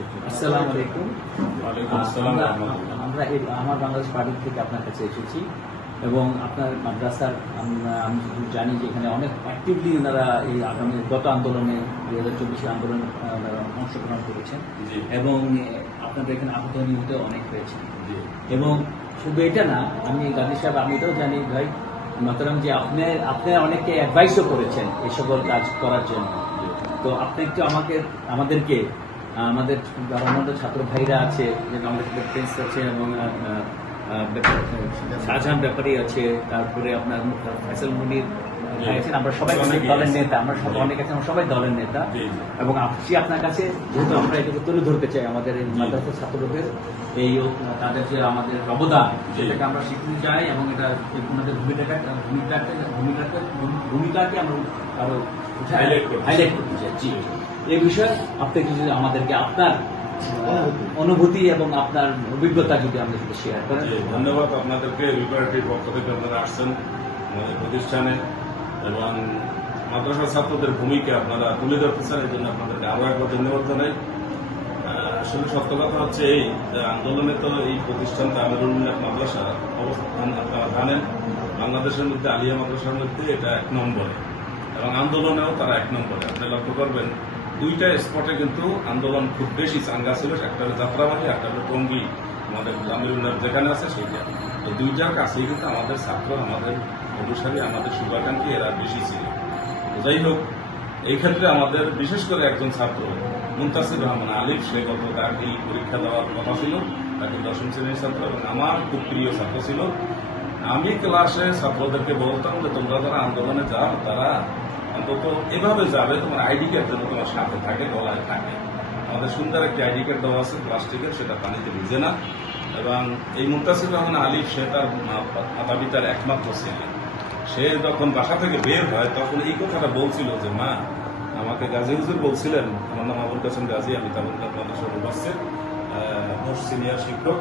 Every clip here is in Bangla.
আসসালামু আলাইকুম। আমরা- বাংলাদেশ পার্টি থেকে আপনার কাছে এসেছি এবং আপনার মাদ্রাসার আমি জানি যে এখানে অনেক অ্যাক্টিভলি ওনারা এই আগামী গত আন্দোলনে দুই হাজার চব্বিশে আন্দোলনে অংশগ্রহণ করেছেন। এবং আপনাদের এখানে আহত নিহত অনেক হয়েছে এবং শুধু এটা না আমি গাজী সাহেব আমি এটাও জানি ভাই মাতারাম যে আপনি আপনি অনেককে অ্যাডভাইসও করেছেন এই সকল কাজ করার জন্য। তো আপনি একটু আমাকে আমাদেরকে আমাদের যারা ছাত্র ভাইরা আছে আমাদের প্রিন্স আছে এবং শাহজাহান ব্যাপারী আছে তারপরে আপনার ফয়সাল মুনির আছেন আমরা সবাই অনেকেই দলের নেতা আমরা অনেক আছে আমরা সবাই দলের নেতা। এবং আপনার কাছে যেহেতু আমরা এটাকে তুলে ধরতে চাই আমাদের এই মাদ্রাসা ছাত্রদের এই তাদের যে আমাদের অবদান। সেটাকে আমরা স্বীকৃতি চাই এবং এটা ওনাদের ভূমিকাটা ভূমিকাকে ভূমিকাকে ভূমিকাকে আমরা আরও হাইলাইট করতে চাই। জি। এই বিষয়ে আপনি যদি আমাদেরকে আপনার অনুভূতি এবং আপনার অভিজ্ঞতা যদি আমাদের সাথে শেয়ার করেন। ধন্যবাদ আপনাদেরকে রিপারেটিভ পক্ষ থেকে আপনারা আসছেন আমাদের প্রতিষ্ঠানে এবং মাদ্রাসা ছাত্রদের ভূমিকা আপনারা তুলে ধরতেছেন, এই জন্য আপনাদেরকে আরও একবার ধন্যবাদ জানাই। আসলে সত্য কথা হচ্ছে এই যে আন্দোলনে তো এই প্রতিষ্ঠানটা আমিরুল মিল্লাত মাদ্রাসা অবস্থান আপনারা জানেন, বাংলাদেশের মধ্যে আলিয়া মাদ্রাসার মধ্যে এটা এক নম্বরে এবং আন্দোলনেও তারা এক নম্বরে। আপনি লক্ষ্য করবেন দুইটা স্পটে কিন্তু আন্দোলন খুব বেশি চাঙ্গা ছিল, একটা হলো যাত্রাবাড়ি একটা হলো টঙ্গি, আমাদের আমিরুল্লাহ যেখানে আছে সেইটা। এই দুইটার কাছেই কিন্তু আমাদের ছাত্র, আমাদের অনুসারী, আমাদের শুভাকাঙ্ক্ষী এরা বেশি ছিল। যাই হোক, এই ক্ষেত্রে আমাদের বিশেষ করে একজন ছাত্র, মুন্তাসির রহমান আলিফ, সে গত তার এই পরীক্ষা দেওয়ার কথা ছিল, তাকে দশম শ্রেণির ছাত্র এবং আমার খুব প্রিয় ছাত্র ছিল। আমি ক্লাসে ছাত্রদেরকে বলতাম যে তোমরা যারা আন্দোলনে যাও, তারা অন্তত এভাবে যাবে, তোমার আইডি কার্ড যেন তোমার সাথে থাকে গলায় থাকে। আমাদের সুন্দর একটি আইডি কার্ড দেওয়া আছে, প্লাস্টিকের, সেটা পানিতে ভিজে না। এবং এই মুন্তাসির রহমান আলী, সে তার মাতা পিতার একমাত্র ছেলে। সে যখন বাসা থেকে বের হয়, তখন এই কথাটা বলছিল যে, মা, আমাকে গাজী হুজুর বলছিলেন, আমার নাম আবুল কাসেম গাজী, আমি তাবুল্লাহ মাদ্রাসা সিনিয়র শিক্ষক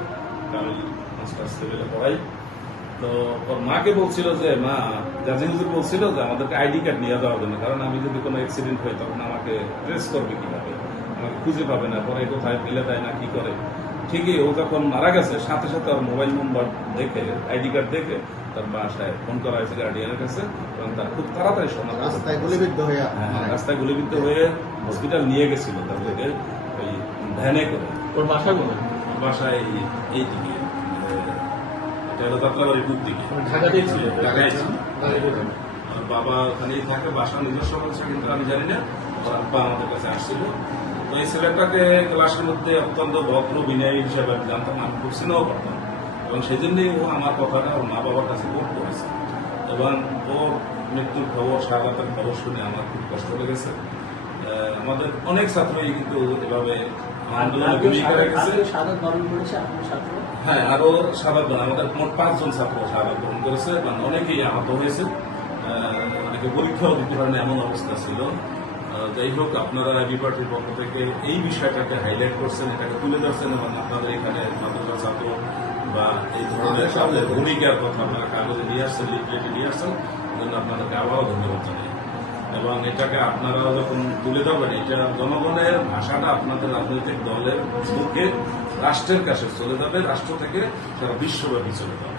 আমি মাস্টার্স লেভেলে পড়াই। তো ওর মাকে বলছিল যে মা হুজুর বলছিল যে আমাদেরকে আইডি কার্ড নিয়ে দেওয়ার জন্য কারণ আমি যদি কোনো অ্যাক্সিডেন্ট হয় তখন আমাকে ট্রেস করবে কীভাবে? আমাকে খুঁজে পাবে না পরে কোথায় ফেলে দেয় না কি করে? ঠিকই ও যখন মারা গেছে সাথে সাথে ওর মোবাইল নম্বর দেখে আইডি কার্ড দেখে তার বাসায় ফোন করা হয়েছে গার্ডিয়ানের কাছে এবং তার খুব তাড়াতাড়ি শোনা রাস্তায় গুলিবিদ্ধ হয়ে হ্যাঁ, রাস্তায় গুলিবিদ্ধ হয়ে হসপিটাল নিয়ে গেছিল তাদেরকে ওই ভ্যানে করে। ওর বাসা বলে বাসায় এই- এই দিকে। এটা হলো যাত্রাবাড়ির পূব দিকে। ঢাকাতেই ছিল ঢাকায় ছিল। আমার বাবা ওখানেই থাকে বাসা নিজস্ব হচ্ছে কিন্তু আমি জানি না। আব্বা আমাদের কাছে আসছিল। তো এই ছেলেটাকে ক্লাসের মধ্যে অত্যন্ত ভদ্র বিনয়ী হিসেবে আমি জানতাম আমি খুব স্নেহ করতাম। এবং সেই জন্যই ও আমার কথাটা ওর মা বাবার কাছে বোধ করেছে এবং ওর মৃত্যুর খবর স্বাগতের খবর শুনে আমার খুব কষ্ট লেগেছে। আমাদের অনেক ছাত্রই কিন্তু এভাবে হ্যাঁ আরও সাবাদ আমাদের মোট পাঁচজন ছাত্র সাবাদ গ্রহণ করেছে এবং অনেকেই আহত হয়েছে। অনেকে পরীক্ষাও দিতে পারেন এমন অবস্থা ছিল। যাই হোক আপনারা এবি পার্টির পক্ষ থেকে এই বিষয়টাকে হাইলাইট করছেন এটাকে তুলে ধরছেন এবং আপনাদের এখানে মাদ্রাসা ছাত্র বা এই ধরনের ভূমিকার কথা আপনারা কাগজে নিয়ে আসছেন লিফলেটে নিয়ে আসছেন জন্য আপনাদেরকে আবারও ধন্যবাদ জানাই। এবং এটাকে আপনারা যখন তুলে ধরবেন, এটা জনগণের ভাষাটা আপনাদের রাজনৈতিক দলের মুখে রাষ্ট্রের কাছে চলে যাবে, রাষ্ট্র থেকে বিশ্বব্যাপী চলে যাবে।